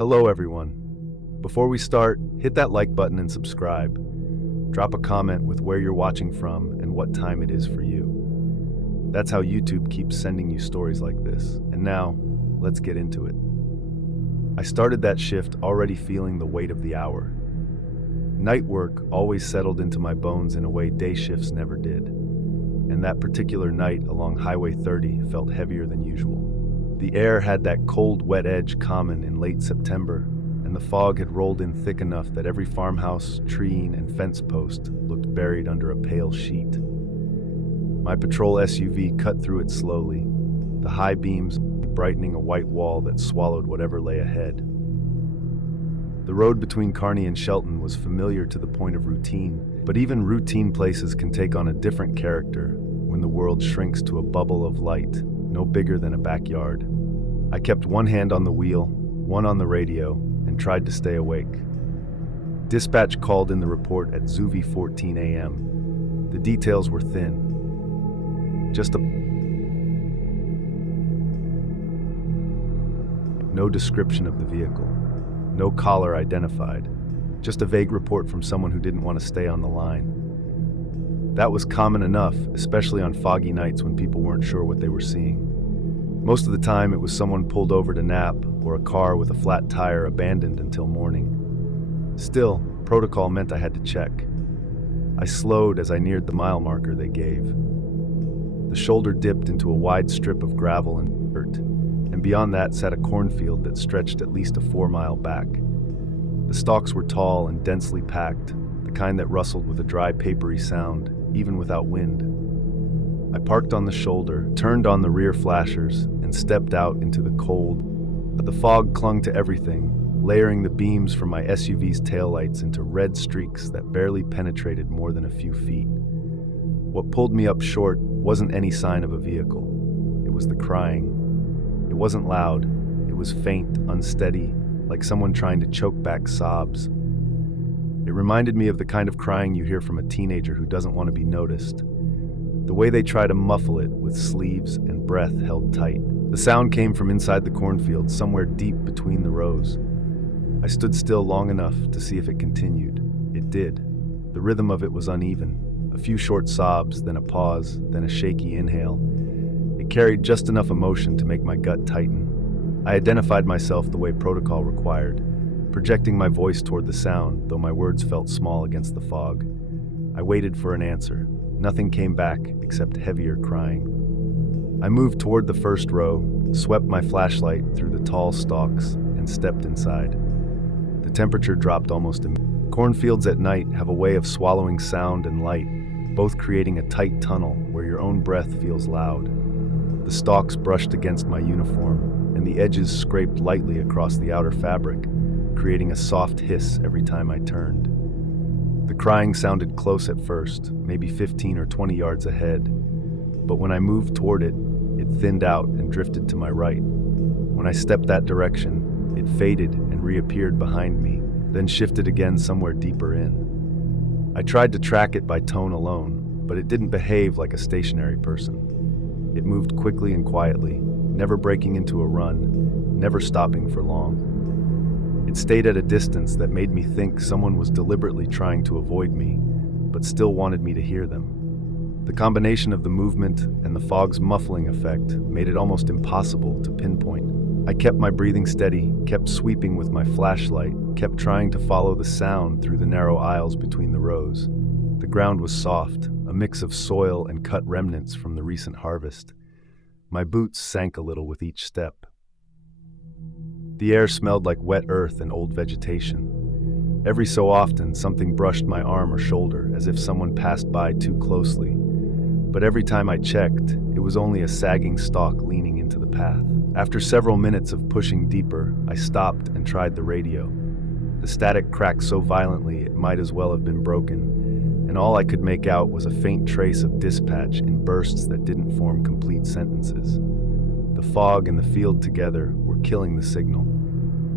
Hello, everyone. Before we start, hit that like button and subscribe. Drop a comment with where you're watching from and what time it is for you. That's how YouTube keeps sending you stories like this. And now, let's get into it. I started that shift already feeling the weight of the hour. Night work always settled into my bones in a way day shifts never did. And that particular night along Highway 30 felt heavier than usual. The air had that cold, wet edge common in late September, and the fog had rolled in thick enough that every farmhouse, tree, and fence post looked buried under a pale sheet. My patrol SUV cut through it slowly, the high beams brightening a white wall that swallowed whatever lay ahead. The road between Kearney and Shelton was familiar to the point of routine, but even routine places can take on a different character when the world shrinks to a bubble of light, no bigger than a backyard. I kept one hand on the wheel, one on the radio, and tried to stay awake. Dispatch called in the report at Zuvi 14 a.m. The details were thin. No description of the vehicle. No caller identified. Just a vague report from someone who didn't want to stay on the line. That was common enough, especially on foggy nights when people weren't sure what they were seeing. Most of the time, it was someone pulled over to nap or a car with a flat tire abandoned until morning. Still, protocol meant I had to check. I slowed as I neared the mile marker they gave. The shoulder dipped into a wide strip of gravel and dirt, and beyond that sat a cornfield that stretched at least a 4-mile back. The stalks were tall and densely packed, the kind that rustled with a dry, papery sound, even without wind. I parked on the shoulder, turned on the rear flashers, and stepped out into the cold. But the fog clung to everything, layering the beams from my SUV's taillights into red streaks that barely penetrated more than a few feet. What pulled me up short wasn't any sign of a vehicle. It was the crying. It wasn't loud. It was faint, unsteady, like someone trying to choke back sobs. It reminded me of the kind of crying you hear from a teenager who doesn't want to be noticed. The way they try to muffle it with sleeves and breath held tight. The sound came from inside the cornfield, somewhere deep between the rows. I stood still long enough to see if it continued. It did. The rhythm of it was uneven. A few short sobs, then a pause, then a shaky inhale. It carried just enough emotion to make my gut tighten. I identified myself the way protocol required, projecting my voice toward the sound, though my words felt small against the fog. I waited for an answer. Nothing came back except heavier crying. I moved toward the first row, swept my flashlight through the tall stalks, and stepped inside. The temperature dropped almost immediately. Cornfields at night have a way of swallowing sound and light, both creating a tight tunnel where your own breath feels loud. The stalks brushed against my uniform, and the edges scraped lightly across the outer fabric, creating a soft hiss every time I turned. The crying sounded close at first, maybe 15 or 20 yards ahead, but when I moved toward it, it thinned out and drifted to my right. When I stepped that direction, it faded and reappeared behind me, then shifted again somewhere deeper in. I tried to track it by tone alone, but it didn't behave like a stationary person. It moved quickly and quietly, never breaking into a run, never stopping for long. It stayed at a distance that made me think someone was deliberately trying to avoid me, but still wanted me to hear them. The combination of the movement and the fog's muffling effect made it almost impossible to pinpoint. I kept my breathing steady, kept sweeping with my flashlight, kept trying to follow the sound through the narrow aisles between the rows. The ground was soft, a mix of soil and cut remnants from the recent harvest. My boots sank a little with each step. The air smelled like wet earth and old vegetation. Every so often, something brushed my arm or shoulder, as if someone passed by too closely. But every time I checked, it was only a sagging stalk leaning into the path. After several minutes of pushing deeper, I stopped and tried the radio. The static cracked so violently it might as well have been broken, and all I could make out was a faint trace of dispatch in bursts that didn't form complete sentences. The fog and the field together were killing the signal.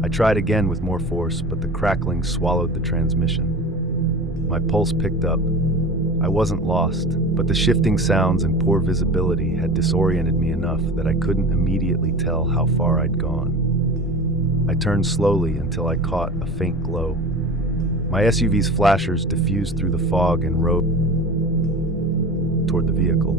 I tried again with more force, but the crackling swallowed the transmission. My pulse picked up. I wasn't lost, but the shifting sounds and poor visibility had disoriented me enough that I couldn't immediately tell how far I'd gone. I turned slowly until I caught a faint glow. My SUV's flashers diffused through the fog and rode toward the vehicle.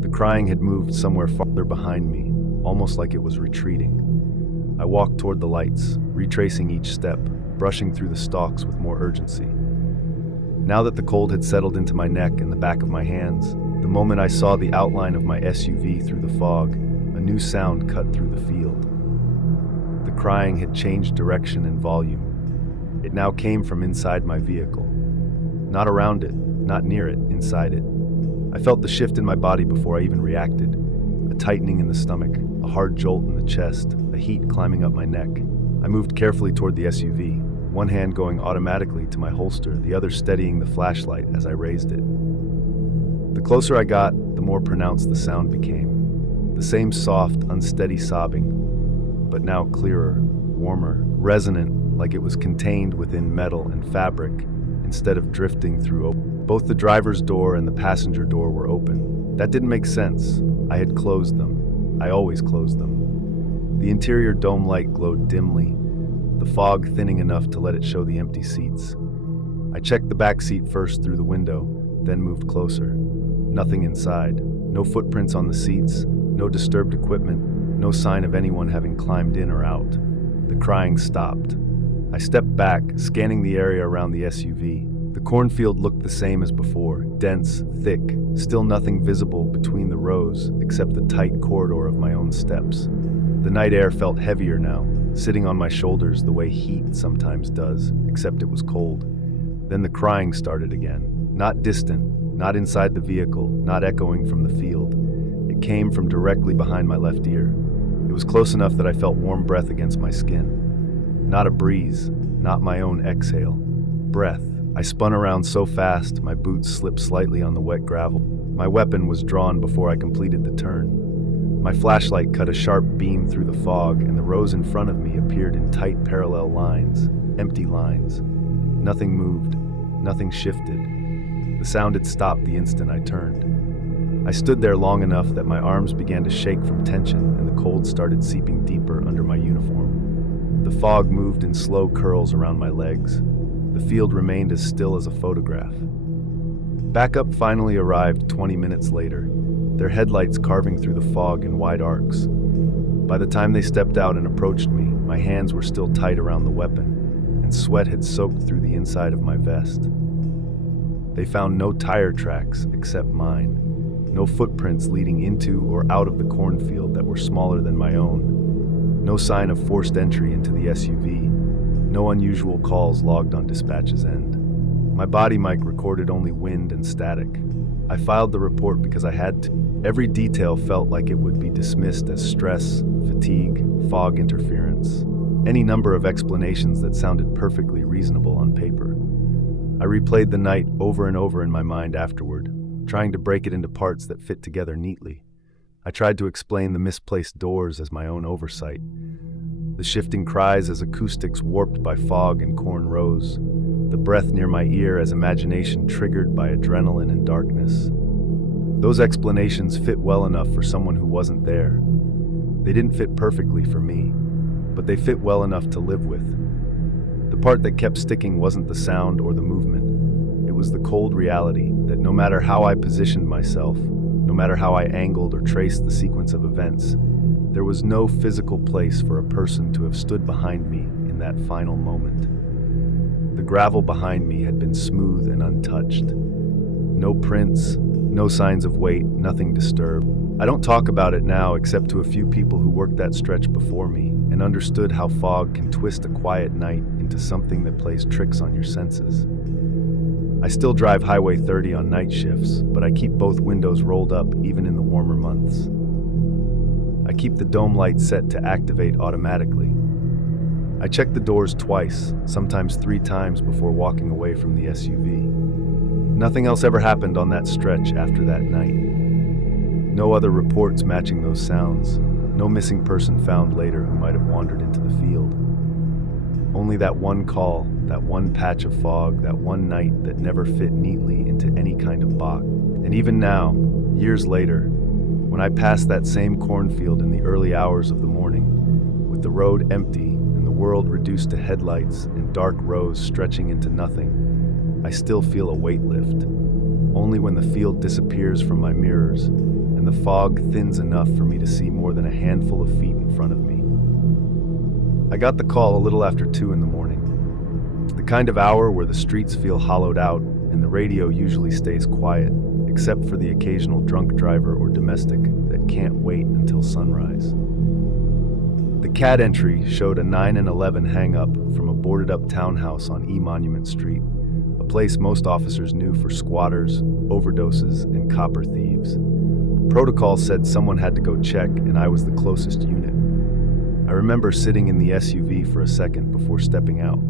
The crying had moved somewhere farther behind me, almost like it was retreating. I walked toward the lights, retracing each step, brushing through the stalks with more urgency. Now that the cold had settled into my neck and the back of my hands, the moment I saw the outline of my SUV through the fog, a new sound cut through the field. The crying had changed direction and volume. It now came from inside my vehicle. Not around it, not near it, inside it. I felt the shift in my body before I even reacted. A tightening in the stomach, a hard jolt in the chest, a heat climbing up my neck. I moved carefully toward the SUV, one hand going automatically to my holster, the other steadying the flashlight as I raised it. The closer I got, the more pronounced the sound became. The same soft, unsteady sobbing, but now clearer, warmer, resonant, like it was contained within metal and fabric instead of drifting through. Both the driver's door and the passenger door were open. That didn't make sense. I had closed them. I always closed them. The interior dome light glowed dimly, the fog thinning enough to let it show the empty seats. I checked the back seat first through the window, then moved closer. Nothing inside. No footprints on the seats, no disturbed equipment, no sign of anyone having climbed in or out. The crying stopped. I stepped back, scanning the area around the SUV. The cornfield looked the same as before, dense, thick, still nothing visible between the rows except the tight corridor of my own steps. The night air felt heavier now, sitting on my shoulders the way heat sometimes does, except it was cold. Then the crying started again, not distant, not inside the vehicle, not echoing from the field. It came from directly behind my left ear. It was close enough that I felt warm breath against my skin. Not a breeze, not my own exhale. Breath. I spun around so fast, my boots slipped slightly on the wet gravel. My weapon was drawn before I completed the turn. My flashlight cut a sharp beam through the fog, and the rows in front of me appeared in tight parallel lines, empty lines. Nothing moved, nothing shifted. The sound had stopped the instant I turned. I stood there long enough that my arms began to shake from tension and the cold started seeping deeper under my uniform. The fog moved in slow curls around my legs. The field remained as still as a photograph. Backup finally arrived 20 minutes later, their headlights carving through the fog in wide arcs. By the time they stepped out and approached me, my hands were still tight around the weapon, and sweat had soaked through the inside of my vest. They found no tire tracks except mine, no footprints leading into or out of the cornfield that were smaller than my own, no sign of forced entry into the SUV, no unusual calls logged on dispatch's end. My body mic recorded only wind and static. I filed the report because I had to. Every detail felt like it would be dismissed as stress, fatigue, fog interference, any number of explanations that sounded perfectly reasonable on paper. I replayed the night over and over in my mind afterward, trying to break it into parts that fit together neatly. I tried to explain the misplaced doors as my own oversight, the shifting cries as acoustics warped by fog and corn rows, the breath near my ear as imagination triggered by adrenaline and darkness. Those explanations fit well enough for someone who wasn't there. They didn't fit perfectly for me, but they fit well enough to live with. The part that kept sticking wasn't the sound or the movement. It was the cold reality that no matter how I positioned myself, no matter how I angled or traced the sequence of events, there was no physical place for a person to have stood behind me in that final moment. The gravel behind me had been smooth and untouched. No prints, no signs of weight, nothing disturbed. I don't talk about it now except to a few people who worked that stretch before me and understood how fog can twist a quiet night into something that plays tricks on your senses. I still drive Highway 30 on night shifts, but I keep both windows rolled up even in the warmer months. I keep the dome light set to activate automatically. I check the doors twice, sometimes 3 times before walking away from the SUV. Nothing else ever happened on that stretch after that night. No other reports matching those sounds, no missing person found later who might have wandered into the field. Only that one call, that one patch of fog, that one night that never fit neatly into any kind of box. And even now, years later, when I pass that same cornfield in the early hours of the morning, with the road empty and the world reduced to headlights and dark rows stretching into nothing, I still feel a weight lift. Only when the field disappears from my mirrors and the fog thins enough for me to see more than a handful of feet in front of me. I got the call a little after 2 in the morning. The kind of hour where the streets feel hollowed out and the radio usually stays quiet, except for the occasional drunk driver or domestic that can't wait until sunrise. The CAD entry showed a 911 hang-up from a boarded-up townhouse on E Monument Street, a place most officers knew for squatters, overdoses, and copper thieves. Protocol said someone had to go check, and I was the closest unit. I remember sitting in the SUV for a second before stepping out,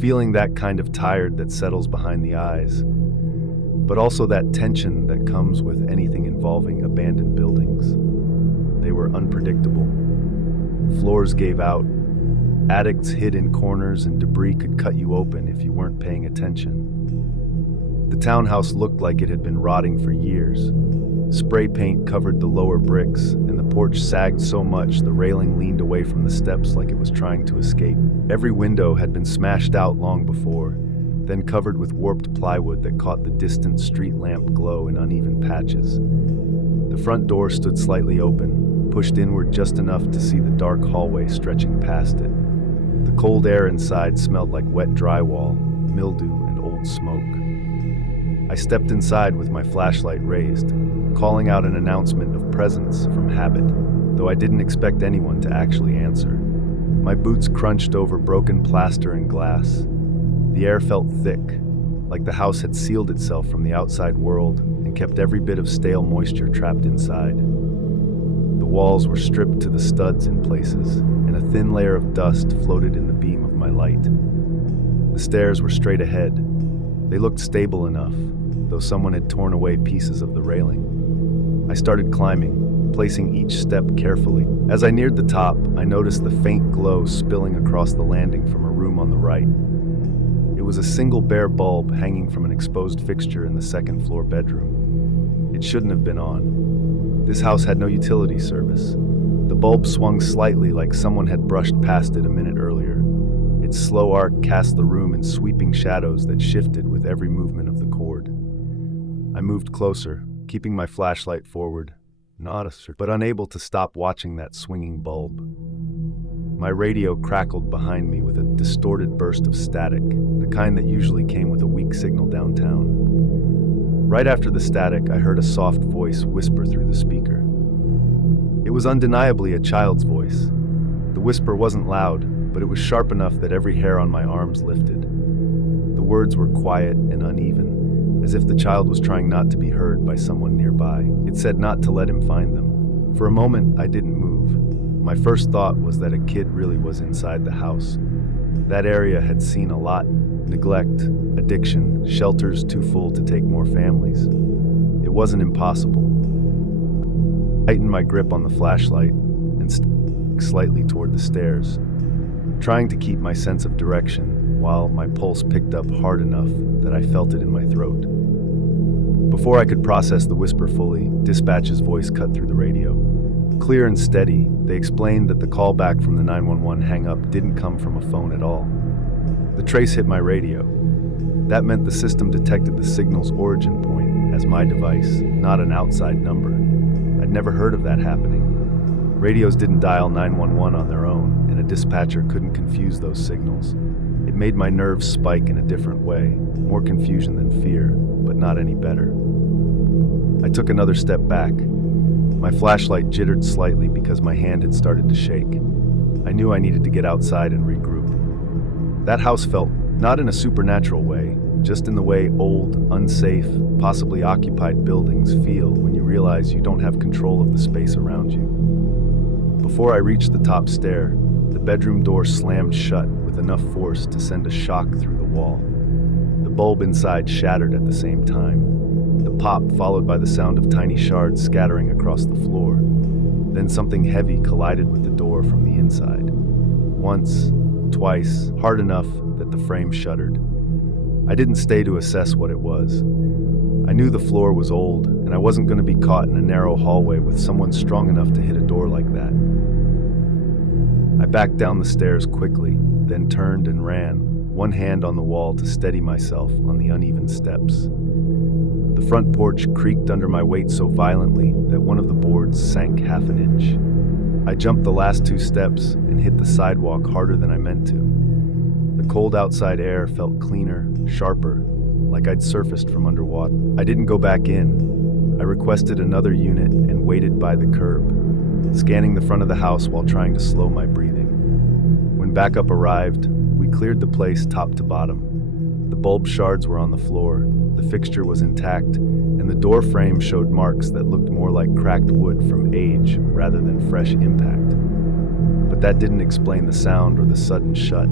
feeling that kind of tired that settles behind the eyes, but also that tension that comes with anything involving abandoned buildings. They were unpredictable. Floors gave out, attics hid in corners, and debris could cut you open if you weren't paying attention. The townhouse looked like it had been rotting for years. Spray paint covered the lower bricks, and the porch sagged so much the railing leaned away from the steps like it was trying to escape. Every window had been smashed out long before, then covered with warped plywood that caught the distant street lamp glow in uneven patches. The front door stood slightly open, pushed inward just enough to see the dark hallway stretching past it. The cold air inside smelled like wet drywall, mildew, and old smoke. I stepped inside with my flashlight raised, calling out an announcement of presence from habit, though I didn't expect anyone to actually answer. My boots crunched over broken plaster and glass. The air felt thick, like the house had sealed itself from the outside world and kept every bit of stale moisture trapped inside. The walls were stripped to the studs in places, and a thin layer of dust floated in the beam of my light. The stairs were straight ahead. They looked stable enough, though someone had torn away pieces of the railing. I started climbing, placing each step carefully. As I neared the top, I noticed the faint glow spilling across the landing from a room on the right. It was a single bare bulb hanging from an exposed fixture in the second-floor bedroom. It shouldn't have been on. This house had no utility service. The bulb swung slightly like someone had brushed past it a minute earlier. Its slow arc cast the room in sweeping shadows that shifted with every movement of the cord. I moved closer, keeping my flashlight forward, but unable to stop watching that swinging bulb. My radio crackled behind me with a distorted burst of static, the kind that usually came with a weak signal downtown. Right after the static, I heard a soft voice whisper through the speaker. It was undeniably a child's voice. The whisper wasn't loud, but it was sharp enough that every hair on my arms lifted. The words were quiet and uneven, as if the child was trying not to be heard by someone nearby. It said not to let him find them. For a moment, I didn't move. My first thought was that a kid really was inside the house. That area had seen a lot: neglect, addiction, shelters too full to take more families. It wasn't impossible. I tightened my grip on the flashlight and stepped slightly toward the stairs, trying to keep my sense of direction while my pulse picked up hard enough that I felt it in my throat. Before I could process the whisper fully, dispatch's voice cut through the radio. Clear and steady, they explained that the callback from the 911 hang-up didn't come from a phone at all. The trace hit my radio. That meant the system detected the signal's origin point as my device, not an outside number. I'd never heard of that happening. Radios didn't dial 911 on their own, and a dispatcher couldn't confuse those signals. It made my nerves spike in a different way, more confusion than fear, but not any better. I took another step back. My flashlight jittered slightly because my hand had started to shake. I knew I needed to get outside and regroup. That house felt, not in a supernatural way, just in the way old, unsafe, possibly occupied buildings feel when you realize you don't have control of the space around you. Before I reached the top stair, the bedroom door slammed shut with enough force to send a shock through the wall. The bulb inside shattered at the same time. The pop followed by the sound of tiny shards scattering across the floor. Then something heavy collided with the door from the inside. Once, twice, hard enough that the frame shuddered. I didn't stay to assess what it was. I knew the floor was old, and I wasn't going to be caught in a narrow hallway with someone strong enough to hit a door like that. I backed down the stairs quickly, then turned and ran, one hand on the wall to steady myself on the uneven steps. The front porch creaked under my weight so violently that one of the boards sank half an inch. I jumped the last 2 steps and hit the sidewalk harder than I meant to. The cold outside air felt cleaner, sharper, like I'd surfaced from underwater. I didn't go back in. I requested another unit and waited by the curb, scanning the front of the house while trying to slow my breathing. When backup arrived, we cleared the place top to bottom. The bulb shards were on the floor, the fixture was intact, and the door frame showed marks that looked more like cracked wood from age rather than fresh impact. But that didn't explain the sound or the sudden shut.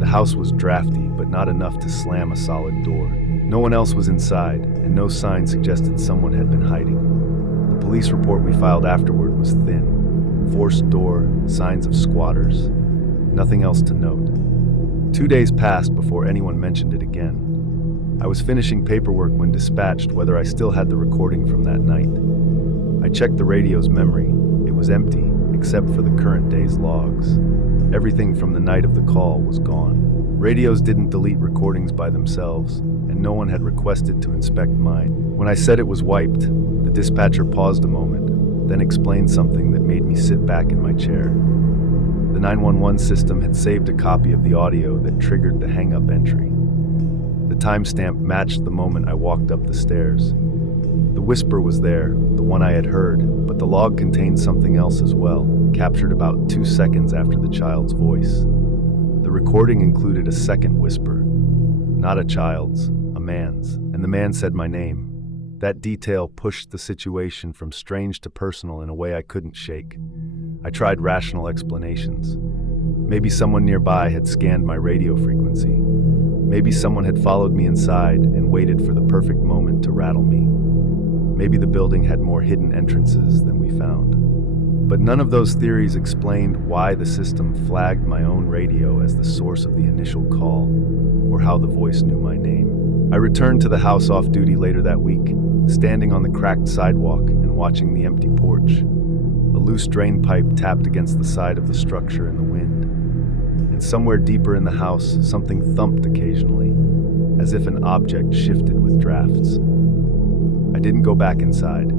The house was drafty, but not enough to slam a solid door. No one else was inside, and no sign suggested someone had been hiding. The police report we filed afterward was thin. Forced door, signs of squatters. Nothing else to note. 2 days passed before anyone mentioned it again. I was finishing paperwork when dispatched whether I still had the recording from that night. I checked the radio's memory. It was empty, except for the current day's logs. Everything from the night of the call was gone. Radios didn't delete recordings by themselves, and no one had requested to inspect mine. When I said it was wiped, the dispatcher paused a moment, then explained something that made me sit back in my chair. The 911 system had saved a copy of the audio that triggered the hang-up entry. The timestamp matched the moment I walked up the stairs. The whisper was there, the one I had heard, but the log contained something else as well, captured about 2 seconds after the child's voice. The recording included a second whisper. Not a child's, a man's, and the man said my name. That detail pushed the situation from strange to personal in a way I couldn't shake. I tried rational explanations. Maybe someone nearby had scanned my radio frequency. Maybe someone had followed me inside and waited for the perfect moment to rattle me. Maybe the building had more hidden entrances than we found. But none of those theories explained why the system flagged my own radio as the source of the initial call, or how the voice knew my name. I returned to the house off duty later that week, standing on the cracked sidewalk and watching the empty porch. A loose drain pipe tapped against the side of the structure in the wind. And somewhere deeper in the house, something thumped occasionally, as if an object shifted with drafts. I didn't go back inside.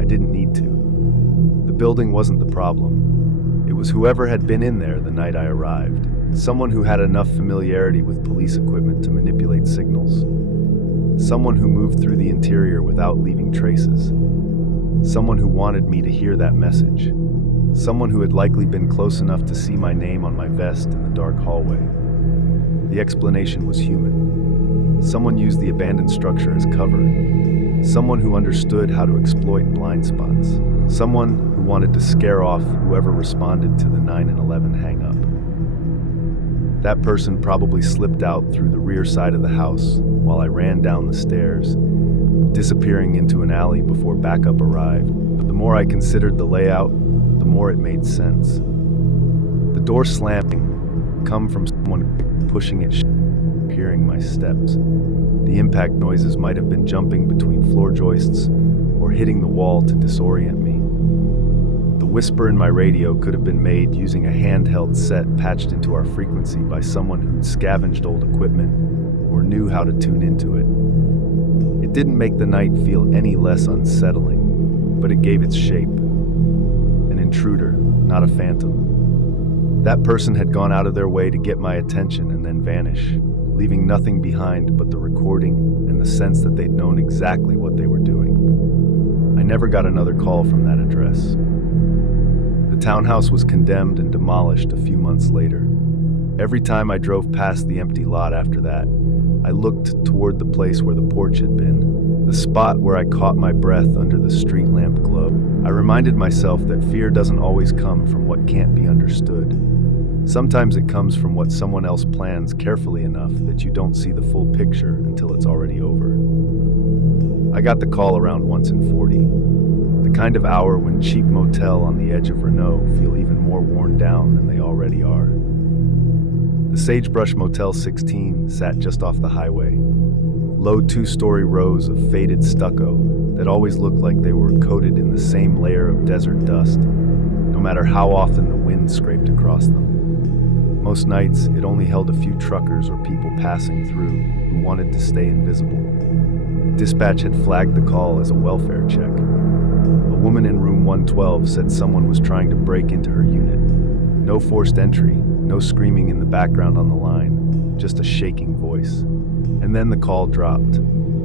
I didn't need to. The building wasn't the problem. It was whoever had been in there the night I arrived. Someone who had enough familiarity with police equipment to manipulate signals. Someone who moved through the interior without leaving traces. Someone who wanted me to hear that message. Someone who had likely been close enough to see my name on my vest in the dark hallway. The explanation was human. Someone used the abandoned structure as cover. Someone who understood how to exploit blind spots. Someone who wanted to scare off whoever responded to the 9/11 hang-up. That person probably slipped out through the rear side of the house while I ran down the stairs, disappearing into an alley before backup arrived. But the more I considered the layout, the more it made sense. The door slamming come from someone pushing it, hearing my steps. The impact noises might have been jumping between floor joists or hitting the wall to disorient me. The whisper in my radio could have been made using a handheld set patched into our frequency by someone who'd scavenged old equipment or knew how to tune into it. It didn't make the night feel any less unsettling, but it gave its shape. An intruder, not a phantom. That person had gone out of their way to get my attention and then vanish, leaving nothing behind but the recording and the sense that they'd known exactly what they were doing. I never got another call from that address. The townhouse was condemned and demolished a few months later. Every time I drove past the empty lot after that, I looked toward the place where the porch had been, the spot where I caught my breath under the street lamp glow. I reminded myself that fear doesn't always come from what can't be understood. Sometimes it comes from what someone else plans carefully enough that you don't see the full picture until it's already over. I got the call around once in 40, the kind of hour when cheap motel on the edge of Renault feel even more worn down than they already are. The Sagebrush Motel 16 sat just off the highway. Low 2-story rows of faded stucco that always looked like they were coated in the same layer of desert dust. No matter how often the wind scraped across them. Most nights, it only held a few truckers or people passing through who wanted to stay invisible. Dispatch had flagged the call as a welfare check. A woman in room 112 said someone was trying to break into her unit. No forced entry, no screaming in the background on the line, just a shaking voice. And then the call dropped.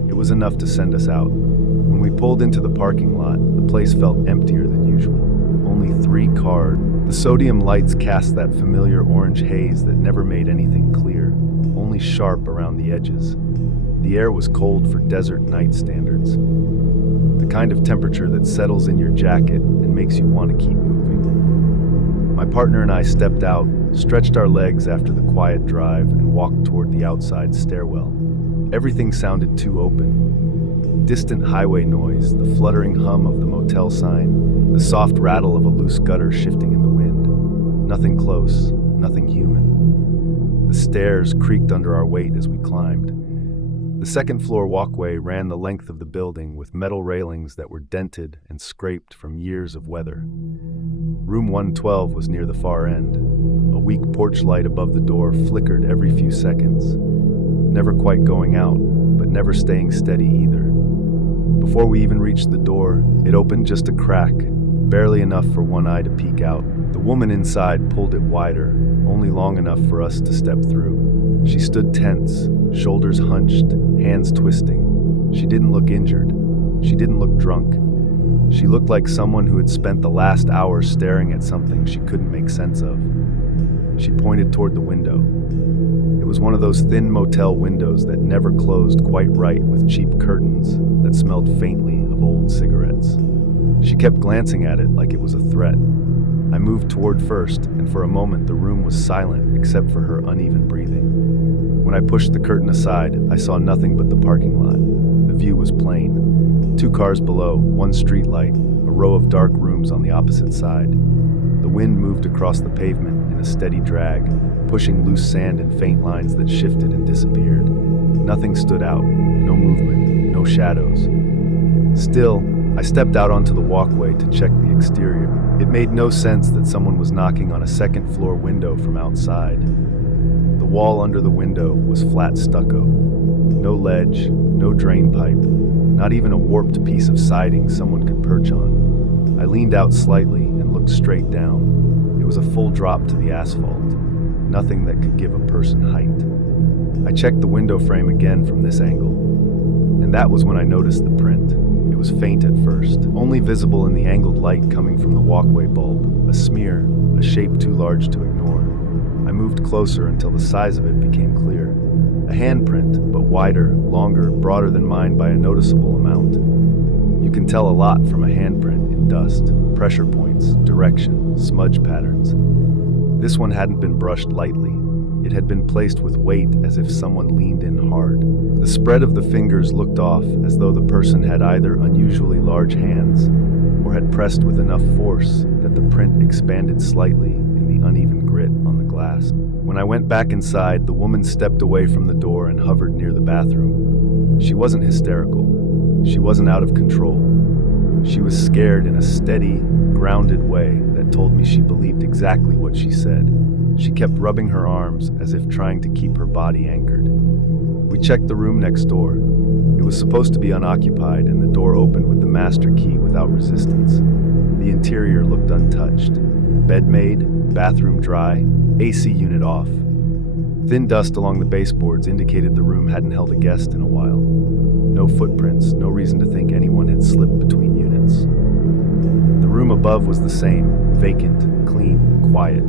It was enough to send us out. When we pulled into the parking lot, the place felt emptier than usual. Only 3 cars. The sodium lights cast that familiar orange haze that never made anything clear, only sharp around the edges. The air was cold for desert night standards. The kind of temperature that settles in your jacket and makes you want to keep moving. My partner and I stepped out, stretched our legs after the quiet drive, and walked toward the outside stairwell. Everything sounded too open. Distant highway noise, the fluttering hum of the motel sign, the soft rattle of a loose gutter shifting in the wind. Nothing close, nothing human. The stairs creaked under our weight as we climbed. The second-floor walkway ran the length of the building with metal railings that were dented and scraped from years of weather. Room 112 was near the far end. A weak porch light above the door flickered every few seconds, never quite going out, but never staying steady either. Before we even reached the door, it opened just a crack, barely enough for one eye to peek out. The woman inside pulled it wider, only long enough for us to step through. She stood tense, shoulders hunched, hands twisting. She didn't look injured. She didn't look drunk. She looked like someone who had spent the last hour staring at something she couldn't make sense of. She pointed toward the window. It was one of those thin motel windows that never closed quite right with cheap curtains that smelled faintly of old cigarettes. She kept glancing at it like it was a threat. I moved toward first, and for a moment the room was silent except for her uneven breathing. When I pushed the curtain aside, I saw nothing but the parking lot. The view was plain. 2 cars below, 1 street light, a row of dark rooms on the opposite side. The wind moved across the pavement in a steady drag, pushing loose sand in faint lines that shifted and disappeared. Nothing stood out, no movement, no shadows. Still, I stepped out onto the walkway to check the exterior. It made no sense that someone was knocking on a second-floor window from outside. The wall under the window was flat stucco. No ledge, no drain pipe, not even a warped piece of siding someone could perch on. I leaned out slightly and looked straight down. It was a full drop to the asphalt, nothing that could give a person height. I checked the window frame again from this angle, and that was when I noticed the print. It was faint at first, only visible in the angled light coming from the walkway bulb, a smear, a shape too large to ignore. I moved closer until the size of it became clear. A handprint, but wider, longer, broader than mine by a noticeable amount. You can tell a lot from a handprint in dust, pressure points, direction, smudge patterns. This one hadn't been brushed lightly. It had been placed with weight as if someone leaned in hard. The spread of the fingers looked off as though the person had either unusually large hands or had pressed with enough force that the print expanded slightly in the uneven grit on the glass. When I went back inside, the woman stepped away from the door and hovered near the bathroom. She wasn't hysterical. She wasn't out of control. She was scared in a steady, grounded way that told me she believed exactly what she said. She kept rubbing her arms as if trying to keep her body anchored. We checked the room next door. It was supposed to be unoccupied, and the door opened with the master key without resistance. The interior looked untouched. Bed made, bathroom dry, AC unit off. Thin dust along the baseboards indicated the room hadn't held a guest in a while. No footprints, no reason to think anyone had slipped between units. The room above was the same, vacant, clean, quiet.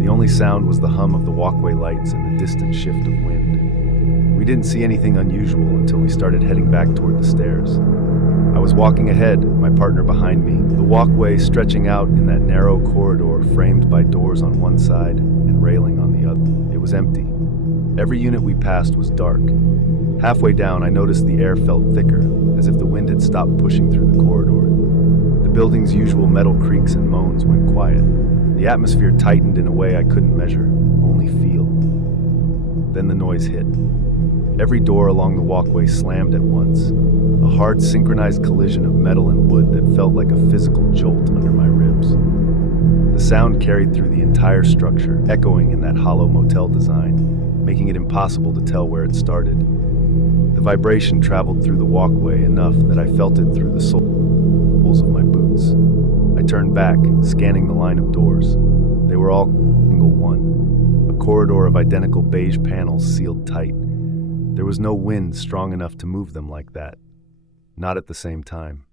The only sound was the hum of the walkway lights and the distant shift of wind. We didn't see anything unusual until we started heading back toward the stairs. I was walking ahead, my partner behind me, the walkway stretching out in that narrow corridor framed by doors on one side and railing on the other. It was empty. Every unit we passed was dark. Halfway down, I noticed the air felt thicker, as if the wind had stopped pushing through the corridor. The building's usual metal creaks and moans went quiet. The atmosphere tightened in a way I couldn't measure, only feel. Then the noise hit. Every door along the walkway slammed at once, a hard synchronized collision of metal and wood that felt like a physical jolt under my ribs. The sound carried through the entire structure, echoing in that hollow motel design, making it impossible to tell where it started. The vibration traveled through the walkway enough that I felt it through the soles of my boots. I turned back, scanning the line of doors. They were all single one, a corridor of identical beige panels sealed tight. There was no wind strong enough to move them like that. Not at the same time.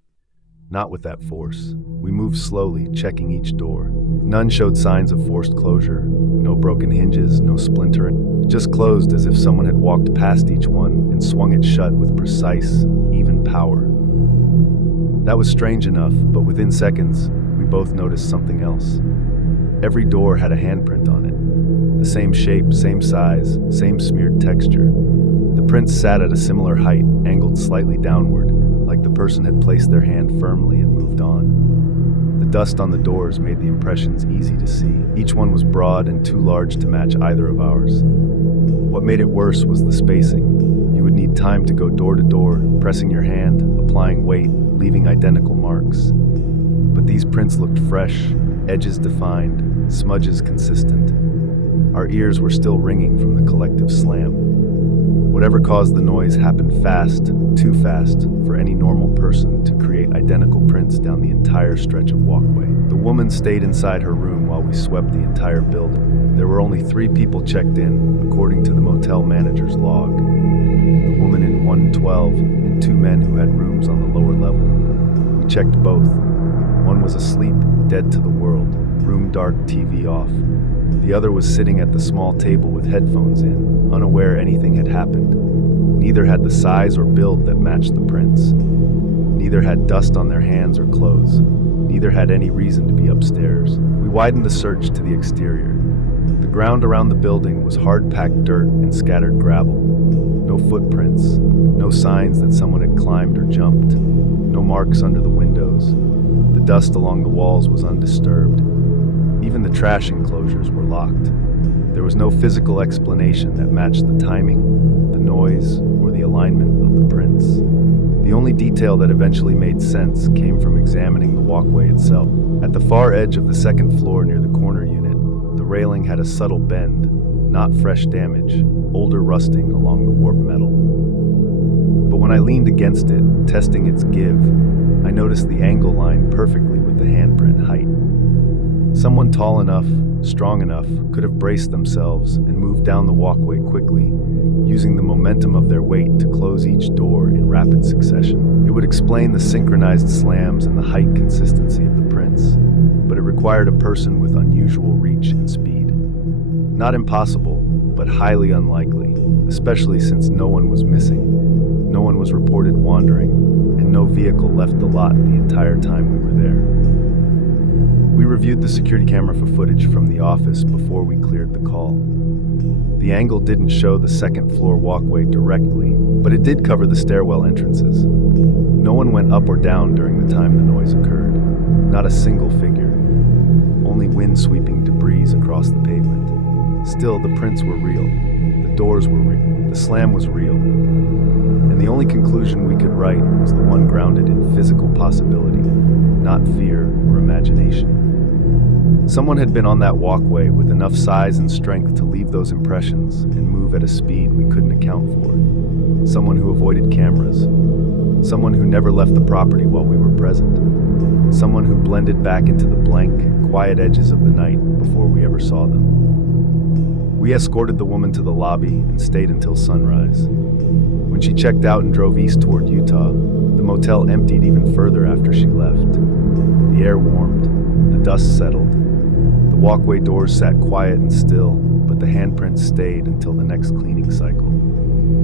Not with that force. We moved slowly, checking each door. None showed signs of forced closure. No broken hinges, no splintering. Just closed as if someone had walked past each one and swung it shut with precise, even power. That was strange enough, but within seconds, we both noticed something else. Every door had a handprint on it. The same shape, same size, same smeared texture. The prints sat at a similar height, angled slightly downward, like the person had placed their hand firmly and moved on. The dust on the doors made the impressions easy to see. Each one was broad and too large to match either of ours. What made it worse was the spacing. You would need time to go door to door, pressing your hand, applying weight, leaving identical marks. But these prints looked fresh, edges defined, smudges consistent. Our ears were still ringing from the collective slam. Whatever caused the noise happened fast, too fast, for any normal person to create identical prints down the entire stretch of walkway. The woman stayed inside her room while we swept the entire building. There were only 3 people checked in, according to the motel manager's log. The woman in 112 and 2 men who had rooms on the lower level. We checked both. One was asleep, dead to the world, room dark, TV off. The other was sitting at the small table with headphones in, unaware anything had happened. Neither had the size or build that matched the prints. Neither had dust on their hands or clothes. Neither had any reason to be upstairs. We widened the search to the exterior. The ground around the building was hard-packed dirt and scattered gravel. No footprints, no signs that someone had climbed or jumped, no marks under the windows. The dust along the walls was undisturbed. Even the trash enclosures were locked. There was no physical explanation that matched the timing, the noise, or the alignment of the prints. The only detail that eventually made sense came from examining the walkway itself. At the far edge of the second floor near the corner unit, the railing had a subtle bend, not fresh damage, older rusting along the warped metal. But when I leaned against it, testing its give, I noticed the angle line perfectly with the handprint height. Someone tall enough, strong enough, could have braced themselves and moved down the walkway quickly, using the momentum of their weight to close each door in rapid succession. It would explain the synchronized slams and the height consistency of the prints, but it required a person with unusual reach and speed. Not impossible, but highly unlikely, especially since no one was missing, no one was reported wandering, and no vehicle left the lot the entire time we were there. We reviewed the security camera footage from the office before we cleared the call. The angle didn't show the second floor walkway directly, but it did cover the stairwell entrances. No one went up or down during the time the noise occurred. Not a single figure. Only wind-sweeping debris across the pavement. Still, the prints were real. The doors were real. The slam was real. And the only conclusion we could write was the one grounded in physical possibility, not fear or imagination. Someone had been on that walkway with enough size and strength to leave those impressions and move at a speed we couldn't account for. Someone who avoided cameras. Someone who never left the property while we were present. Someone who blended back into the blank, quiet edges of the night before we ever saw them. We escorted the woman to the lobby and stayed until sunrise. When she checked out and drove east toward Utah, the motel emptied even further after she left. The air warmed, the dust settled. The walkway doors sat quiet and still, but the handprints stayed until the next cleaning cycle.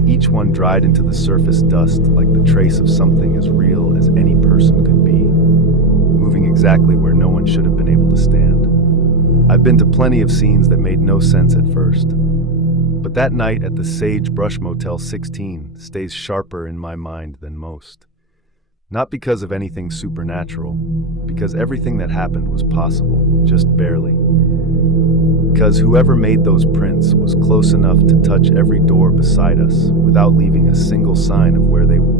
Each one dried into the surface dust like the trace of something as real as any person could be, moving exactly where no one should have been able to stand. I've been to plenty of scenes that made no sense at first, but that night at the Sage Brush Motel 16 stays sharper in my mind than most. Not because of anything supernatural, because everything that happened was possible, just barely. Because whoever made those prints was close enough to touch every door beside us without leaving a single sign of where they were.